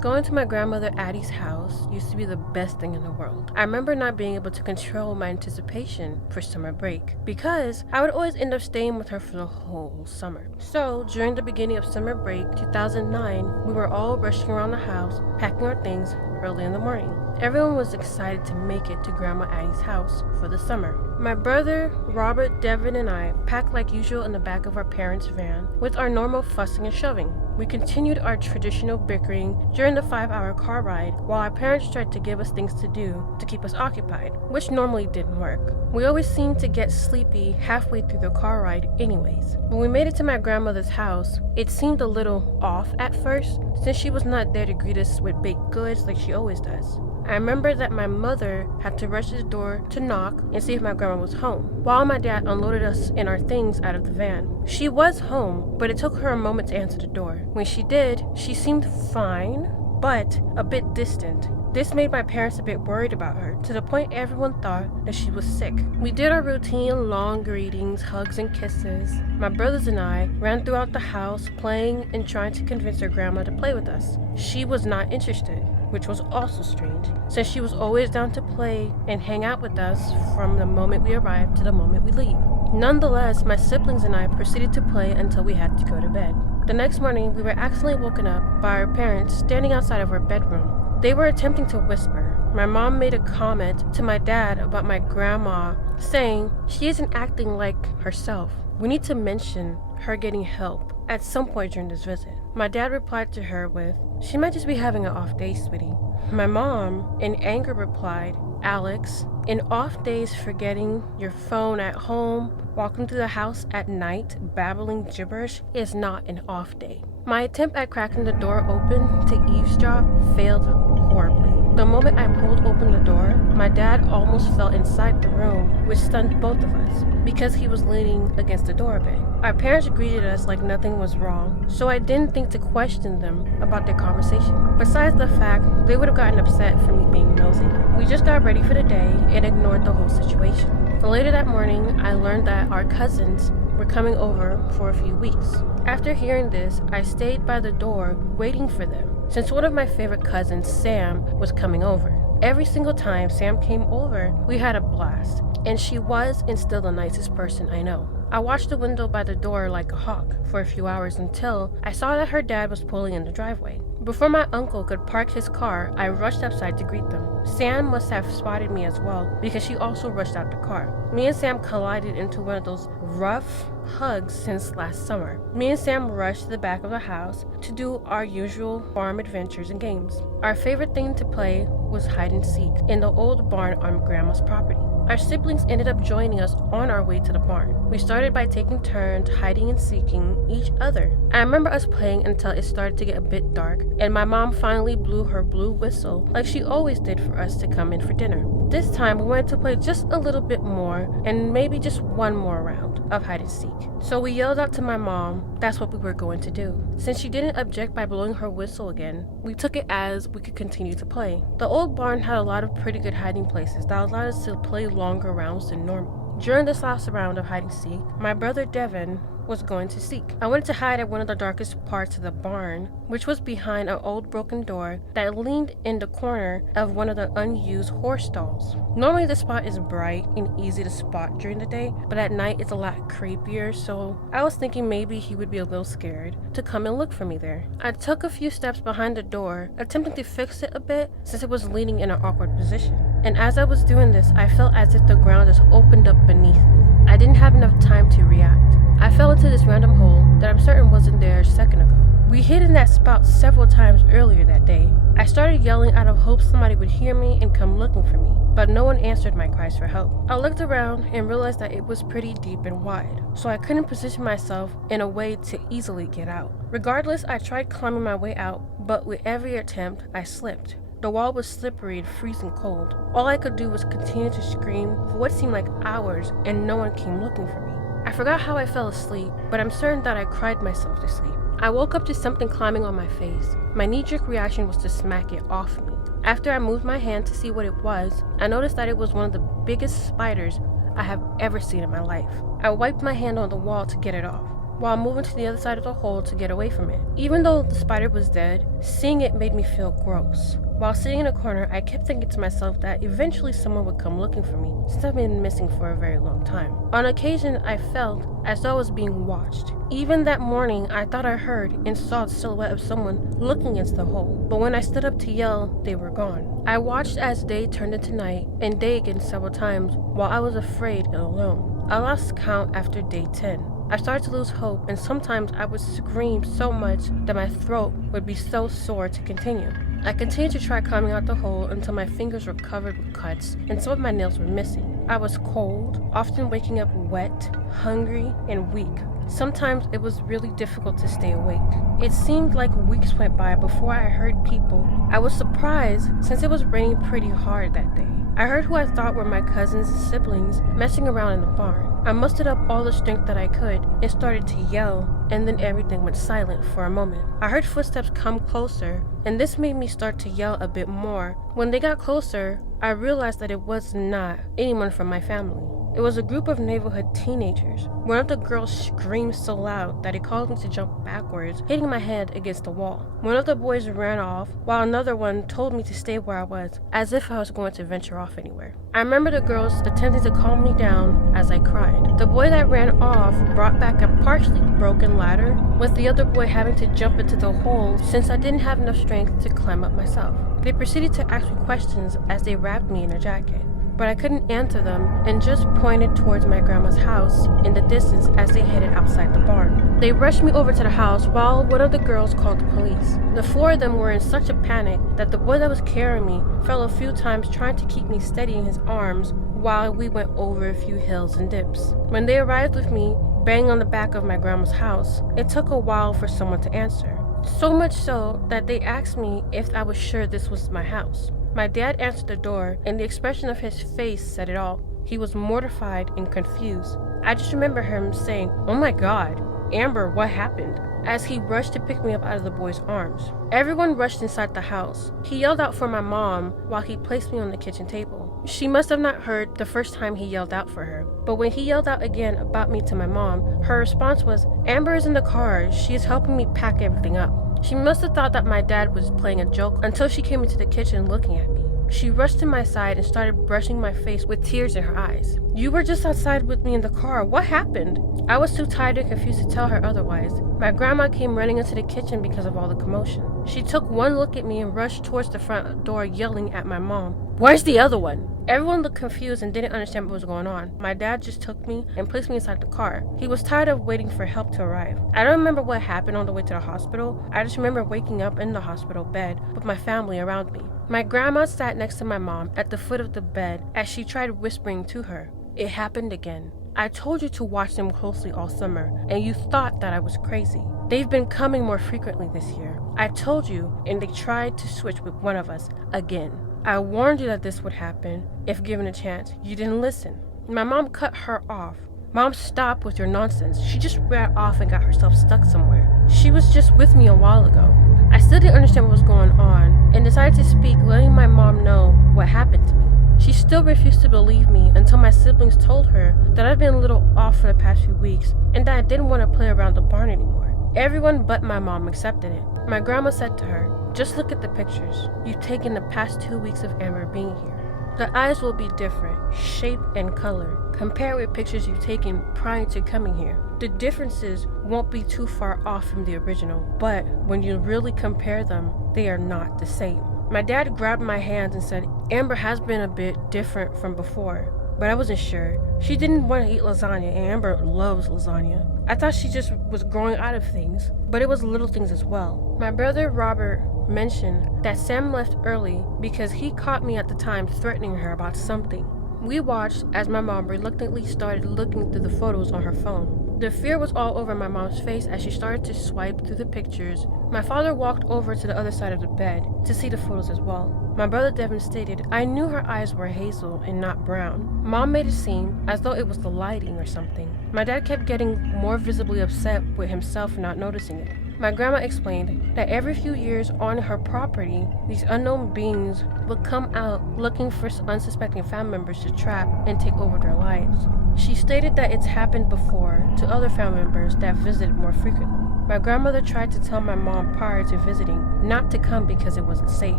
Going to my grandmother Addie's house used to be the best thing in the world. I remember not being able to control my anticipation for summer break because I would always end up staying with her for the whole summer. So during the beginning of summer break 2009, we were all rushing around the house, packing our things early in the morning. Everyone was excited to make it to Grandma Addie's house for the summer. My brother, Robert, Devin, and I packed like usual in the back of our parents' van with our normal fussing and shoving. We continued our traditional bickering during the 5-hour car ride while our parents tried to give us things to do to keep us occupied, which normally didn't work. We always seemed to get sleepy halfway through the car ride anyways. When we made it to my grandmother's house, it seemed a little off at first since she was not there to greet us with baked goods like she always does. I remember that my mother had to rush to the door to knock and see if my grandma was home, while my dad unloaded us and our things out of the van. She was home, but it took her a moment to answer the door. When she did, she seemed fine, but a bit distant. This made my parents a bit worried about her, to the point everyone thought that she was sick. We did our routine long greetings, hugs, and kisses. My brothers and I ran throughout the house playing and trying to convince her grandma to play with us. She was not interested, which was also strange, since she was always down to play and hang out with us from the moment we arrived to the moment we leave. Nonetheless, my siblings and I proceeded to play until we had to go to bed. The next morning, we were accidentally woken up by our parents standing outside of our bedroom. They were attempting to whisper. My mom made a comment to my dad about my grandma, saying she isn't acting like herself. We need to mention her getting help at some point during this visit. My dad replied to her with, "She might just be having an off day, sweetie." My mom, in anger, replied, "Alex, an off day is forgetting your phone at home, walking through the house at night, babbling gibberish is not an off day." My attempt at cracking the door open to eavesdrop failed horribly. The moment I pulled open the door, my dad almost fell inside the room, which stunned both of us, because he was leaning against the door a bit. Our parents greeted us like nothing was wrong, so I didn't think to question them about their conversation. Besides the fact, they would have gotten upset for me being nosy. We just got ready for the day and ignored the whole situation. Later that morning, I learned that our cousins were coming over for a few weeks. After hearing this, I stayed by the door waiting for them, since one of my favorite cousins, Sam, was coming over. Every single time Sam came over, we had a blast, and she was and still the nicest person I know. I watched the window by the door like a hawk for a few hours until I saw that her dad was pulling in the driveway. Before my uncle could park his car, I rushed outside to greet them. Sam must have spotted me as well because she also rushed out the car. Me and Sam collided into one of those rough hugs since last summer. Me and Sam rushed to the back of the house to do our usual farm adventures and games. Our favorite thing to play was hide and seek in the old barn on Grandma's property. Our siblings ended up joining us on our way to the barn. We started by taking turns hiding and seeking each other. I remember us playing until it started to get a bit dark, and my mom finally blew her blue whistle like she always did for us to come in for dinner. This time we wanted to play just a little bit more and maybe just one more round of hide and seek. So we yelled out to my mom that's what we were going to do. Since she didn't object by blowing her whistle again, we took it as we could continue to play. The old barn had a lot of pretty good hiding places that allowed us to play longer rounds than normal. During this last round of hide and seek, my brother Devin was going to seek. I wanted to hide at one of the darkest parts of the barn, which was behind an old broken door that leaned in the corner of one of the unused horse stalls. Normally the spot is bright and easy to spot during the day, but at night it's a lot creepier, so I was thinking maybe he would be a little scared to come and look for me there. I took a few steps behind the door, attempting to fix it a bit since it was leaning in an awkward position. And as I was doing this, I felt as if the ground just opened up beneath me. I didn't have enough time to react. I fell into this random hole that I'm certain wasn't there a second ago. We hid in that spot several times earlier that day. I started yelling out of hope somebody would hear me and come looking for me, but no one answered my cries for help. I looked around and realized that it was pretty deep and wide, so I couldn't position myself in a way to easily get out. Regardless, I tried climbing my way out, but with every attempt, I slipped. The wall was slippery and freezing cold. All I could do was continue to scream for what seemed like hours, and no one came looking for me. I forgot how I fell asleep, but I'm certain that I cried myself to sleep. I woke up to something climbing on my face. My knee-jerk reaction was to smack it off me. After I moved my hand to see what it was, I noticed that it was one of the biggest spiders I have ever seen in my life. I wiped my hand on the wall to get it off. while moving to the other side of the hole to get away from it. Even though the spider was dead, seeing it made me feel gross. While sitting in a corner, I kept thinking to myself that eventually someone would come looking for me, since I've been missing for a very long time. On occasion, I felt as though I was being watched. Even that morning, I thought I heard and saw the silhouette of someone looking into the hole, but when I stood up to yell, they were gone. I watched as day turned into night, and day again several times, while I was afraid and alone. I lost count after day 10. I started to lose hope, and sometimes I would scream so much that my throat would be so sore to continue. I continued to try climbing out the hole until my fingers were covered with cuts and some of my nails were missing. I was cold, often waking up wet, hungry, and weak. Sometimes it was really difficult to stay awake. It seemed like weeks went by before I heard people. I was surprised since it was raining pretty hard that day. I heard who I thought were my cousins and siblings messing around in the barn. I mustered up all the strength that I could and started to yell, and then everything went silent for a moment. I heard footsteps come closer, and this made me start to yell a bit more. When they got closer, I realized that it was not anyone from my family. It was a group of neighborhood teenagers. One of the girls screamed so loud that it caused me to jump backwards, hitting my head against the wall. One of the boys ran off, while another one told me to stay where I was, as if I was going to venture off anywhere. I remember the girls attempting to calm me down as I cried. The boy that ran off brought back a partially broken ladder, with the other boy having to jump into the hole since I didn't have enough strength to climb up myself. They proceeded to ask me questions as they wrapped me in a jacket, but I couldn't answer them and just pointed towards my grandma's house in the distance as they headed outside the barn. They rushed me over to the house while one of the girls called the police. The four of them were in such a panic that the boy that was carrying me fell a few times trying to keep me steady in his arms while we went over a few hills and dips. When they arrived with me, banging on the back of my grandma's house, it took a while for someone to answer. So much so that they asked me if I was sure this was my house. My dad answered the door, and the expression of his face said it all. He was mortified and confused. I just remember him saying, "Oh my God, Amber, what happened?" as he rushed to pick me up out of the boy's arms. Everyone rushed inside the house. He yelled out for my mom while he placed me on the kitchen table. She must have not heard the first time he yelled out for her, but when he yelled out again about me to my mom, her response was, "Amber is in the car. She is helping me pack everything up." She must have thought that my dad was playing a joke until she came into the kitchen looking at me. She rushed to my side and started brushing my face with tears in her eyes. "You were just outside with me in the car. What happened?" I was too tired and confused to tell her otherwise. My grandma came running into the kitchen because of all the commotion. She took one look at me and rushed towards the front door yelling at my mom, "Where's the other one?" Everyone looked confused and didn't understand what was going on. My dad just took me and placed me inside the car. He was tired of waiting for help to arrive. I don't remember what happened on the way to the hospital. I just remember waking up in the hospital bed with my family around me. My grandma sat next to my mom at the foot of the bed as she tried whispering to her. It happened again. "I told you to watch them closely all summer, and you thought that I was crazy. They've been coming more frequently this year. I told you, and they tried to switch with one of us again. I warned you that this would happen if given a chance. You didn't listen." My mom cut her off. "Mom, stop with your nonsense. She just ran off and got herself stuck somewhere. She was just with me a while ago." I still didn't understand what was going on and decided to speak, letting my mom know what happened to me. She still refused to believe me until my siblings told her that I've been a little off for the past few weeks and that I didn't want to play around the barn anymore. Everyone but my mom accepted it. My grandma said to her, "Just look at the pictures you've taken the past 2 weeks of Amber being here. The eyes will be different, shape and color, compared with pictures you've taken prior to coming here. The differences won't be too far off from the original, but when you really compare them, they are not the same." My dad grabbed my hands and said, "Amber has been a bit different from before, but I wasn't sure. She didn't want to eat lasagna, and Amber loves lasagna. I thought she just was growing out of things, but it was little things as well." My brother Robert mentioned that Sam left early because he caught me at the time threatening her about something. We watched as my mom reluctantly started looking through the photos on her phone. The fear was all over my mom's face as she started to swipe through the pictures. My father walked over to the other side of the bed to see the photos as well. My brother Devin stated, "I knew her eyes were hazel and not brown." Mom made it seem as though it was the lighting or something. My dad kept getting more visibly upset with himself for not noticing it. My grandma explained that every few years on her property, these unknown beings would come out looking for unsuspecting family members to trap and take over their lives. She stated that it's happened before to other family members that visited more frequently. My grandmother tried to tell my mom prior to visiting not to come because it wasn't safe,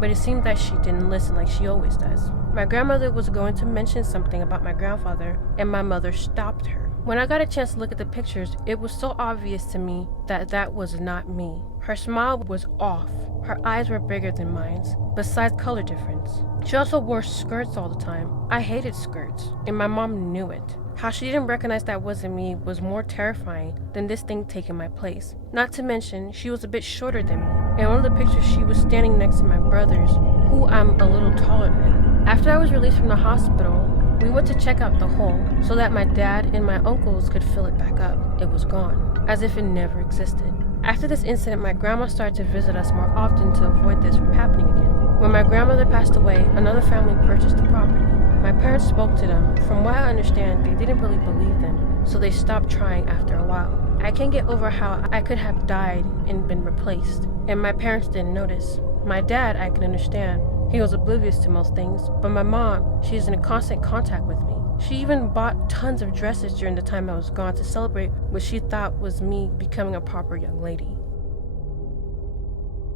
but it seemed that she didn't listen like she always does. My grandmother was going to mention something about my grandfather, and my mother stopped her. When I got a chance to look at the pictures, it was so obvious to me that that was not me. Her smile was off. Her eyes were bigger than mine, besides color difference. She also wore skirts all the time. I hated skirts, and my mom knew it. How she didn't recognize that wasn't me was more terrifying than this thing taking my place. Not to mention, she was a bit shorter than me. In one of the pictures, she was standing next to my brothers, who I'm a little taller than. After I was released from the hospital, we went to check out the hole so that my dad and my uncles could fill it back up. It was gone, as if it never existed. After this incident, my grandma started to visit us more often to avoid this from happening again. When my grandmother passed away, another family purchased the property. My parents spoke to them. From what I understand, they didn't really believe them, so they stopped trying after a while. I can't get over how I could have died and been replaced, and my parents didn't notice. My dad, I can understand. He was oblivious to most things, but my mom, she's in constant contact with me. She even bought tons of dresses during the time I was gone to celebrate what she thought was me becoming a proper young lady.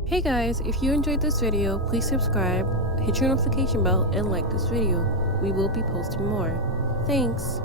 Hey guys, if you enjoyed this video, please subscribe, hit your notification bell, and like this video. We will be posting more. Thanks!